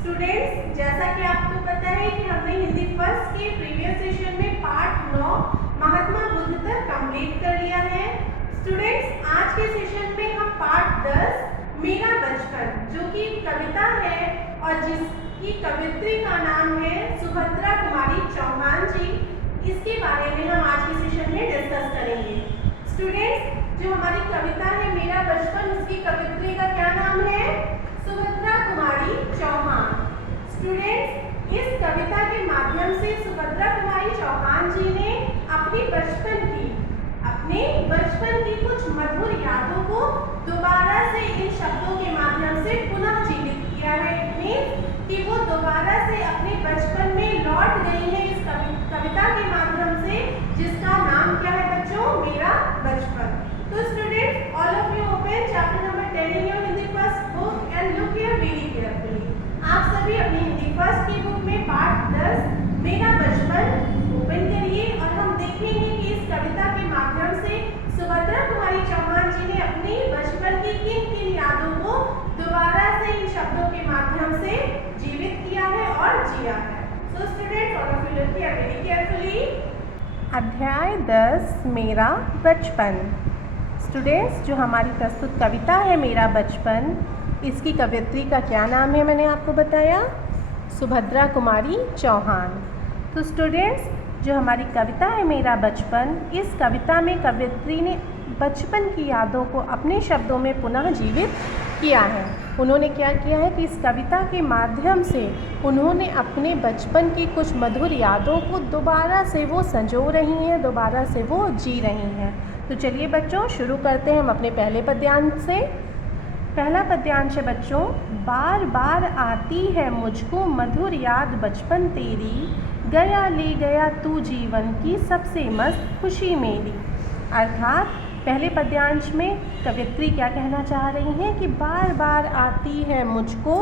Students, जैसा कि आपको पता है कि हमने हिंदी फर्स्ट के प्रीवियस सेशन में पार्ट 9 महात्मा बुद्ध तक कंप्लीट कर लिया है। स्टूडेंट्स, आज के सेशन में हम पार्ट 10 मेरा बचपन, जो कि कविता है और जिसकी कवित्री का नाम है सुभद्रा कुमारी चौहान जी, इसके बारे में हम आज के सेशन में डिस्कस करेंगे। स्टूडेंट्स, जो हमारी कविता है मेरा बचपन, उसकी कवित्री का क्या नाम है? सुभद्रा कुमारी चौहान। स्टूडेंट्स, इस कविता के माध्यम से सुभद्रा कुमारी चौहान जी ने अपने बचपन की कुछ मधुर यादों को दोबारा से इन शब्दों के माध्यम से पुनः जीवित किया है। कि वो दोबारा से अपने बचपन में लौट गई है इस कविता के माध्यम से, जिसका नाम क्या है बच्चों? मेरा बचपन। तो students, all of you open chapter number 10 in your Hindi first book and look here very carefully. आप सभी अपनी हिंदी फर्स्ट की बुक में पार्ट 10 मेरा बचपन ओपन करिए और हम देखेंगे कि इस कविता के माध्यम से सुभद्रा कुमारी चौहान जी ने अपनी बचपन की किन किन यादों को दोबारा से इन शब्दों के माध्यम से जीवित किया है और जिया है। So students, all of you look here very carefully. अध्याय 10 मेरा बचपन। स्टूडेंट्स, जो हमारी प्रस्तुत कविता है मेरा बचपन, इसकी कवित्री का क्या नाम है? मैंने आपको बताया, सुभद्रा कुमारी चौहान। तो स्टूडेंट्स, जो हमारी कविता है मेरा बचपन, इस कविता में कवित्री ने बचपन की यादों को अपने शब्दों में पुनः जीवित किया है। उन्होंने क्या किया है कि इस कविता के माध्यम से उन्होंने अपने बचपन की कुछ मधुर यादों को दोबारा से वो संजो रही हैं, दोबारा से वो जी रही हैं। तो चलिए बच्चों, शुरू करते हैं हम अपने पहले पद्यांश से। पहला पद्यांश है बच्चों, बार बार आती है मुझको मधुर याद बचपन तेरी, गया ले गया तू जीवन की सबसे मस्त खुशी मेरी। अर्थात पहले पद्यांश में कवित्री क्या कहना चाह रही हैं कि बार बार आती है मुझको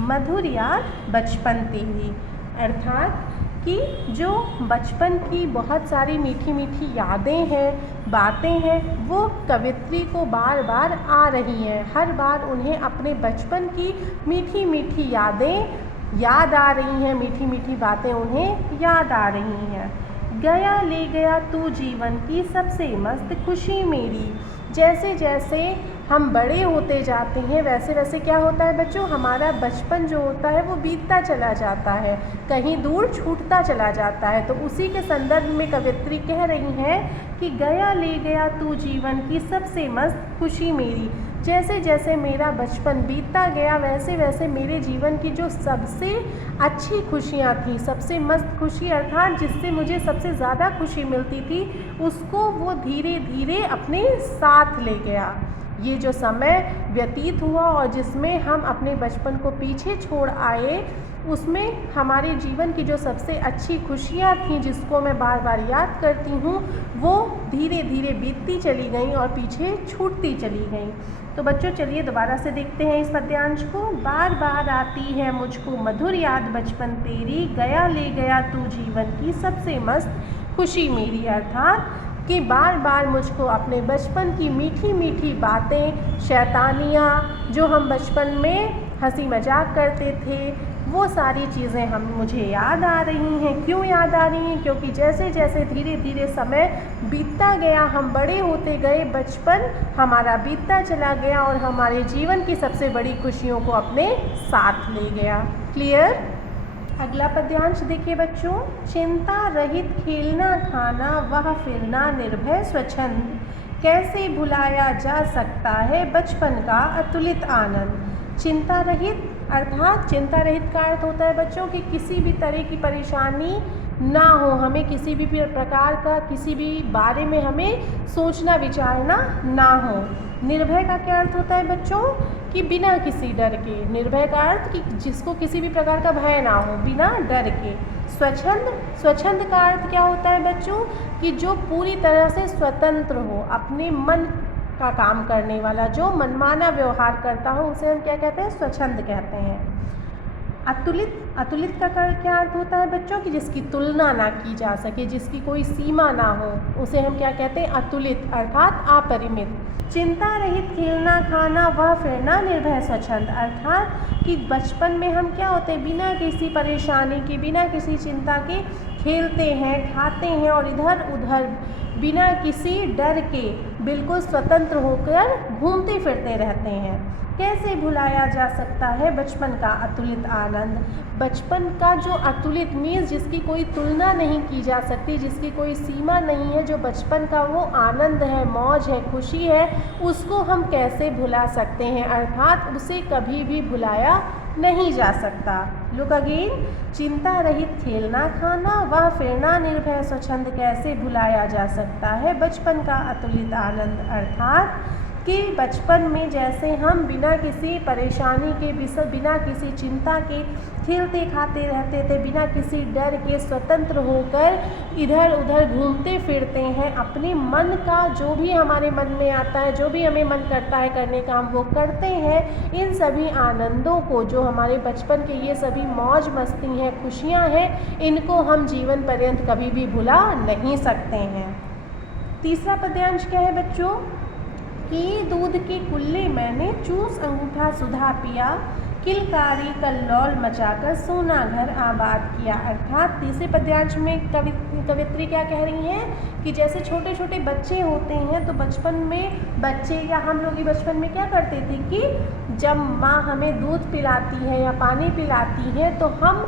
मधुर याद बचपन तेरी, अर्थात कि जो बचपन की बहुत सारी मीठी मीठी यादें हैं, बातें हैं, वो कवित्री को बार बार आ रही हैं। हर बार उन्हें अपने बचपन की मीठी मीठी यादें याद आ रही हैं, मीठी मीठी बातें उन्हें याद आ रही हैं। गया ले गया तू जीवन की सबसे मस्त खुशी मेरी। जैसे जैसे हम बड़े होते जाते हैं, वैसे वैसे क्या होता है बच्चों, हमारा बचपन जो होता है वो बीतता चला जाता है, कहीं दूर छूटता चला जाता है। तो उसी के संदर्भ में कवित्री कह रही हैं कि गया ले गया तू जीवन की सबसे मस्त खुशी मेरी। जैसे जैसे मेरा बचपन बीतता गया, वैसे वैसे मेरे जीवन की जो सबसे अच्छी खुशियाँ थी, सबसे मस्त खुशी अर्थात जिससे मुझे सबसे ज़्यादा खुशी मिलती थी, उसको वो धीरे धीरे अपने साथ ले गया। ये जो समय व्यतीत हुआ और जिसमें हम अपने बचपन को पीछे छोड़ आए, उसमें हमारे जीवन की जो सबसे अच्छी खुशियाँ थीं, जिसको मैं बार बार याद करती हूँ, वो धीरे धीरे बीतती चली गईं और पीछे छूटती चली गईं। तो बच्चों, चलिए दोबारा से देखते हैं इस पद्यांश को। बार बार आती है मुझको मधुर याद बचपन तेरी, गया ले गया तू जीवन की सबसे मस्त खुशी मेरी। अर्थात कि बार बार मुझको अपने बचपन की मीठी मीठी बातें, शैतानियाँ, जो हम बचपन में हंसी मजाक करते थे, वो सारी चीज़ें मुझे याद आ रही हैं। क्यों याद आ रही हैं? क्योंकि जैसे जैसे धीरे धीरे समय बीतता गया, हम बड़े होते गए, बचपन हमारा बीतता चला गया और हमारे जीवन की सबसे बड़ी खुशियों को अपने साथ ले गया। क्लियर? अगला पद्यांश देखिए बच्चों, चिंता रहित खेलना खाना वह फिरना निर्भय स्वच्छंद, कैसे भुलाया जा सकता है बचपन का अतुलित आनंद। चिंता रहित अर्थात चिंता रहित का अर्थ होता है बच्चों कि किसी भी तरह की परेशानी ना हो, हमें किसी भी प्रकार का किसी भी बारे में हमें सोचना विचारना ना हो। निर्भय का क्या अर्थ होता है बच्चों? कि बिना किसी डर के। निर्भय का अर्थ कि जिसको किसी भी प्रकार का भय ना हो, बिना डर के। स्वच्छंद का अर्थ क्या होता है बच्चों? कि जो पूरी तरह से स्वतंत्र हो, अपने मन का काम करने वाला, जो मनमाना व्यवहार करता हो, उसे हम क्या कहते हैं? स्वच्छंद कहते हैं। अतुलित का क्या अर्थ होता है बच्चों? कि जिसकी तुलना ना की जा सके, जिसकी कोई सीमा ना हो, उसे हम क्या कहते हैं? अतुलित अर्थात अपरिमित। चिंता रहित खेलना खाना वह फिरना निर्भय स्वच्छंद, अर्थात कि बचपन में हम क्या होते हैं, बिना किसी परेशानी के, बिना किसी चिंता के खेलते हैं, खाते हैं और इधर उधर बिना किसी डर के बिल्कुल स्वतंत्र होकर घूमते फिरते रहते हैं। कैसे भुलाया जा सकता है बचपन का अतुलित आनंद? बचपन का जो अतुलित मीन्स जिसकी कोई तुलना नहीं की जा सकती, जिसकी कोई सीमा नहीं है, जो बचपन का वो आनंद है, मौज है, खुशी है, उसको हम कैसे भुला सकते हैं? अर्थात उसे कभी भी भुलाया नहीं जा सकता। लुक अगेन, चिंता रहित खेलना खाना व फिरना निर्भय स्वच्छंद कैसे भुलाया जा सकता है बचपन का अतुलित आनंद? अर्थात कि बचपन में जैसे हम बिना किसी परेशानी के, बिना किसी चिंता के खेलते खाते रहते थे, बिना किसी डर के स्वतंत्र होकर इधर उधर घूमते फिरते हैं, अपने मन का जो भी हमारे मन में आता है, जो भी हमें मन करता है करने का, हम वो करते हैं। इन सभी आनंदों को, जो हमारे बचपन के ये सभी मौज मस्ती हैं, खुशियाँ हैं, इनको हम जीवन पर्यंत कभी भी भुला नहीं सकते हैं। तीसरा पद्यांश क्या है बच्चों? कि दूध के कुल्ले मैंने चूस अंगूठा सुधा पिया, किलकारी कल्लौल मचाकर सोना घर आबाद किया। अर्थात तीसरे पद्यांश में कवित्री क्या कह रही हैं कि जैसे छोटे छोटे बच्चे होते हैं, तो बचपन में बच्चे या हम लोग ही बचपन में क्या करते थे कि जब माँ हमें दूध पिलाती है या पानी पिलाती है, तो हम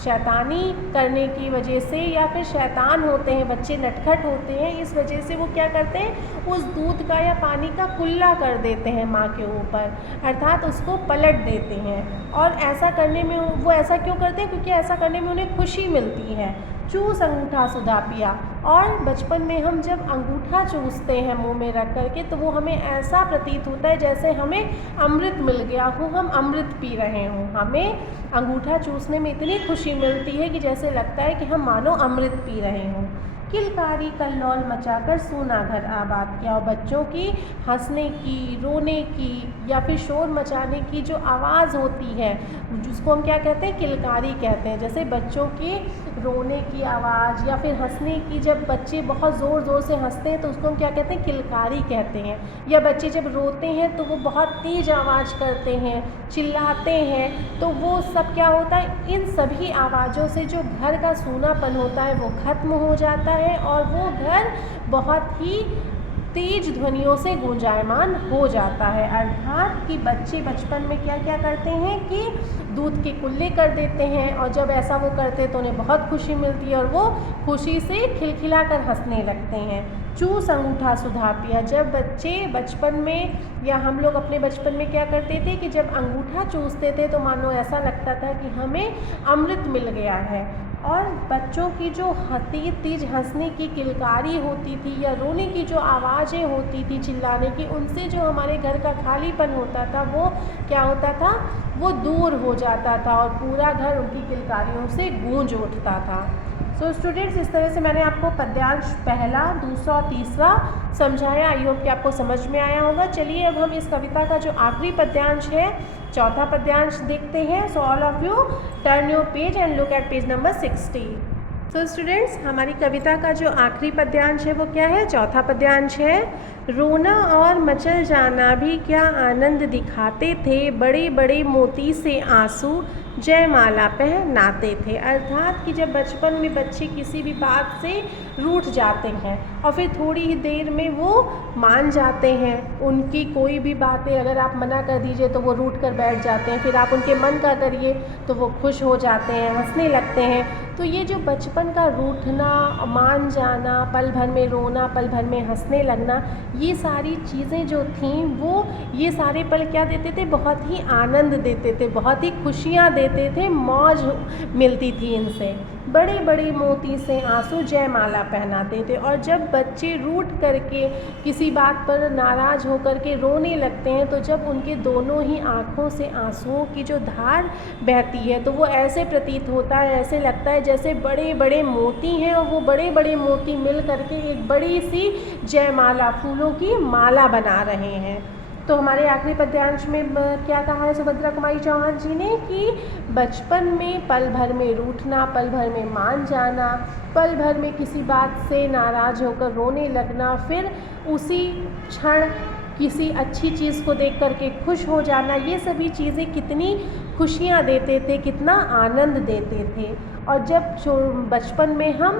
शैतानी करने की वजह से, या फिर शैतान होते हैं बच्चे, नटखट होते हैं, इस वजह से वो क्या करते हैं, उस दूध का या पानी का कुल्ला कर देते हैं माँ के ऊपर, अर्थात उसको पलट देते हैं। और ऐसा करने में वो ऐसा क्यों करते हैं? क्योंकि ऐसा करने में उन्हें खुशी मिलती है। चूस अंगूठा सुधा पिया, और बचपन में हम जब अंगूठा चूसते हैं मुंह में रख करके, तो वो हमें ऐसा प्रतीत होता है जैसे हमें अमृत मिल गया हो, हम अमृत पी रहे हों। हमें अंगूठा चूसने में इतनी खुशी मिलती है कि जैसे लगता है कि हम मानो अमृत पी रहे हों। किलकारी कल्लौल मचाकर सोना घर आबाद किया, और बच्चों की हंसने की, रोने की या फिर शोर मचाने की जो आवाज़ होती है, जिसको हम क्या कहते हैं, किलकारी कहते हैं। जैसे बच्चों के रोने की आवाज़ या फिर हंसने की, जब बच्चे बहुत ज़ोर ज़ोर से हंसते हैं तो उसको हम क्या कहते हैं, किलकारी कहते हैं। या बच्चे जब रोते हैं तो वो बहुत तेज़ आवाज़ करते हैं, चिल्लाते हैं, तो वो सब क्या होता है, इन सभी आवाज़ों से जो घर का सूनापन होता है वो ख़त्म हो जाता है, और वो घर बहुत ही तेज ध्वनियों से गूंजायमान हो जाता है। अर्थात कि बच्चे बचपन में क्या क्या करते हैं कि दूध के कुल्ले कर देते हैं, और जब ऐसा वो करते हैं तो उन्हें बहुत खुशी मिलती है और वो खुशी से खिलखिला कर हंसने लगते हैं। चूस अंगूठा सुधा पिया, जब बच्चे बचपन में या हम लोग अपने बचपन में क्या करते थे कि जब अंगूठा चूसते थे तो मानो ऐसा लगता था कि हमें अमृत मिल गया है। और बच्चों की जो तेज हंसने की किलकारी होती थी या रोने की जो आवाज़ें होती थी, चिल्लाने की, उनसे जो हमारे घर का खालीपन होता था वो क्या होता था, वो दूर हो जाता था और पूरा घर उनकी किलकारियों से गूंज उठता था। सो स्टूडेंट्स, इस तरह से मैंने आपको पद्यांश पहला, दूसरा और तीसरा समझाया। आई होप कि आपको समझ में आया होगा। चलिए अब हम इस कविता का जो आखिरी पद्यांश है, चौथा पद्यांश देखते हैं। So all of U turn your page and look at page number 60। So students, हमारी कविता का जो आखिरी पद्यांश है वो क्या है, चौथा पद्यांश है। रोना और मचल जाना भी क्या आनंद दिखाते थे, बड़े बड़े मोती से आंसू जयमाला पहनाते थे। अर्थात कि जब बचपन में बच्चे किसी भी बात से रूठ जाते हैं और फिर थोड़ी ही देर में वो मान जाते हैं, उनकी कोई भी बातें अगर आप मना कर दीजिए तो वो रूठ कर बैठ जाते हैं, फिर आप उनके मन का करिए तो वो खुश हो जाते हैं, हंसने लगते हैं। तो ये जो बचपन का रूठना, मान जाना, पल भर में रोना, पल भर में हंसने लगना, ये सारी चीज़ें जो थीं वो ये सारे पल क्या देते थे, बहुत ही आनंद देते थे, बहुत ही खुशियाँ देते थे, मौज मिलती थी इनसे। बड़े बड़े मोती से आंसू जयमाला पहनाते थे। और जब बच्चे रूठ करके किसी बात पर नाराज़ होकर के रोने लगते हैं तो जब उनके दोनों ही आँखों से आंसुओं की जो धार बहती है तो वो ऐसे प्रतीत होता है, ऐसे लगता है जैसे बड़े बड़े मोती हैं और वो बड़े बड़े मोती मिल करके एक बड़ी सी जयमाला, फूलों की माला बना रहे हैं। तो हमारे आखिरी पद्यांश में क्या कहा है सुभद्रा कुमारी चौहान जी ने कि बचपन में पल भर में रूठना, पल भर में मान जाना, पल भर में किसी बात से नाराज़ होकर रोने लगना, फिर उसी क्षण किसी अच्छी चीज़ को देख करके खुश हो जाना, ये सभी चीज़ें कितनी खुशियाँ देते थे, कितना आनंद देते थे। और जब बचपन में हम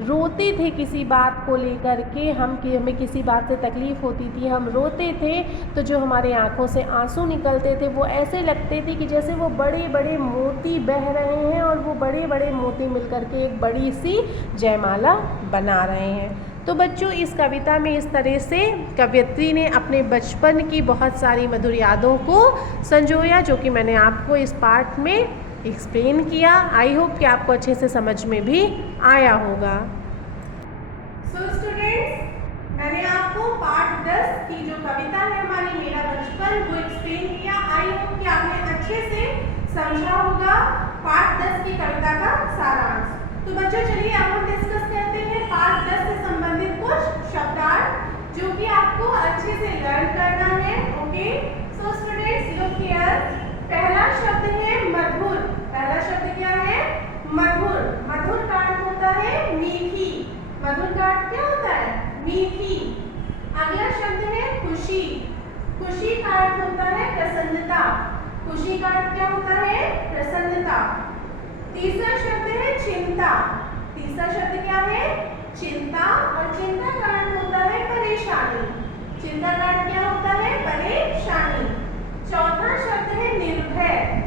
रोते थे किसी बात को लेकर के, हमें किसी बात से तकलीफ़ होती थी, हम रोते थे, तो जो हमारे आँखों से आंसू निकलते थे वो ऐसे लगते थे कि जैसे वो बड़े बड़े मोती बह रहे हैं और वो बड़े बड़े मोती मिल कर के एक बड़ी सी जयमाला बना रहे हैं। तो बच्चों, इस कविता में इस तरह से कवयित्री ने अपने बचपन की बहुत सारी मधुर यादों को संजोया, जो कि मैंने आपको इस पार्ट में एक्सप्लेन किया। आई होप कि आपको अच्छे से समझ में भी आया होगा। सो स्टूडेंट्स, मैंने आपको पार्ट 10 की जो कविता है हमारी मेरा बचपन, वो एक्सप्लेन किया। आई होप कि आपने अच्छे से समझा होगा पार्ट 10 की कविता का सारांश। तो बच्चों, चलिए अब हम डिस्कस करते हैं पार्ट 10 से संबंधित कुछ शब्दार्थ जो कि आपको अच्छे से लर्न करना है। Okay, so students look here. पहला शब्द है मधुर। पहला शब्द क्या है? मधुर। मधुर का अर्थ होता है मीठी। मधुर का अर्थ क्या होता है? मीठी। अगला शब्द है खुशी। खुशी का अर्थ होता है प्रसन्नता। खुशी का अर्थ क्या होता है? प्रसन्नता। तीसरा शब्द है चिंता। तीसरा शब्द क्या है? चिंता। और चिंता का अर्थ होता है परेशानी। चिंता का अर्थ क्या होता है? परेशानी। चौथा शब्द है निर्भय।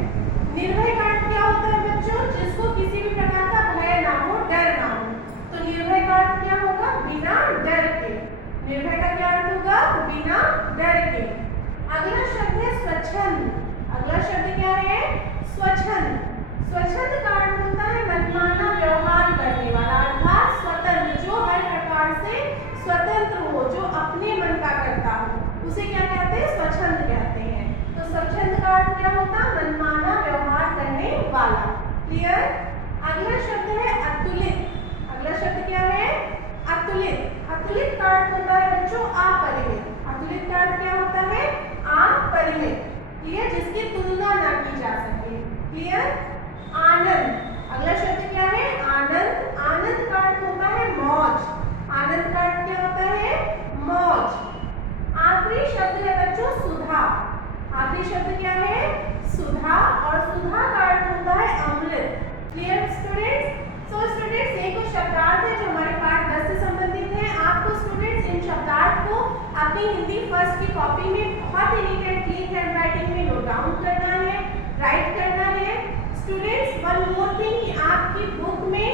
निर्भय का अर्थ क्या होता है बच्चों? जिसको किसी भी प्रकार का भय ना हो, डर ना हो। तो निर्भय का अर्थ क्या होगा? बिना डर के। निर्भय का क्या अर्थ होगा? बिना डर के। अगला शब्द है स्वच्छंद। अगला शब्द क्या है? स्वच्छंद। स्वच्छंद का अर्थ होता है मनमाना व्यवहार करने वाला, अर्थात स्वतंत्र, जो हर प्रकार से स्वतंत्र हो, जो अपने मन का करता हो, उसे क्या कहते हैं? स्वच्छंद कहते हैं। तो स्वच्छंद का अर्थ क्या होता है? मनमाना व्यवहार करने वाला। क्लियर? अगला शब्द है अतुलित। अगला शब्द क्या है? अतुलित। अतुलित का अर्थ होता है बच्चों अपरिमित। अतुलित का अर्थ क्या होता है? अपरिमित। क्लियर? जिसकी तुलना ना की जा सके। क्लियर? आनंद। अगला शब्द क्या है? आनंद। आनंद का अर्थ होता है मौज। आनंद का अर्थ क्या होता है? मौज। आखिरी शब्द है बच्चों सुधा। आखिरी शब्द क्या है? सुधा। और सुधा का अर्थ होता है अमृत। Clear students? सो स्टूडेंट्स, ये कुछ शब्दार्थ है जो हमारे पार्ट 10 से संबंधित है। आपको स्टूडेंट्स इन शब्दार्थ को अपनी हिंदी फर्स्ट की कॉपी में बहुत ही नीट एंड क्लीन हैंडराइटिंग में नोट डाउन करना है, राइट करना है। स्टूडेंट्स, वन मोर थिंग कि आपकी बुक में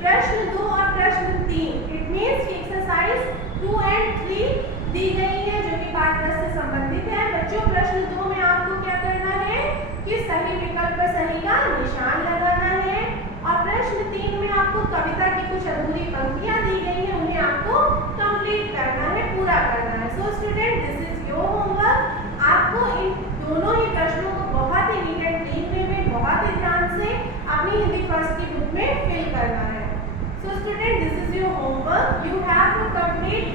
प्रश्न 2 और प्रश्न 3, इट मीन्स कि एक्सरसाइज 2 एंड 3 दी गई है जो कि पार्ट 10 से संबंधित है। बच्चों, प्रश्न 2 में आपको क्या करना है कि सही विकल्प पर सही का निशान लगाना है, और प्रश्न 3 में आपको कविता की कुछ अधूरी पंक्तियां दी गई हैं, उन्हें आपको कंप्लीट करना है, पूरा करना है। So student, this is your homework. आपको इन दोनों ही प्रश्नों को बहुत ही नीट एंड क्लीन वे में बहुत ही ध्यान से अपनी हिंदी फर्स्ट की बुक में फिल करना है। So student, this is your homework. You have to complete